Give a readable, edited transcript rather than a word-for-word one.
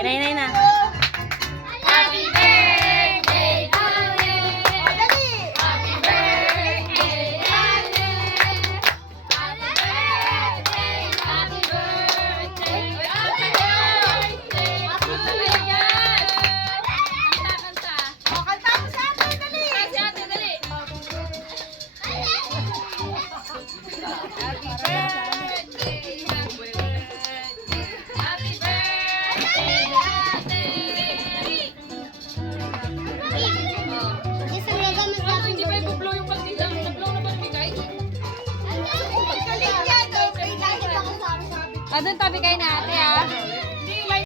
Kay Nainay na. Happy birthday to you. Happy birthday, Ate. Happy birthday, happy birthday, happy birthday. Happy birthday. Kanta. Oh, kanta mo sa atin, dali. Si ate, dali. Happy birthday, happy birthday, happy birthday, ate. Hindi pa i-blow yung pagkita. Na-blow na ba yung bigay? Doon tabi kayo na ate,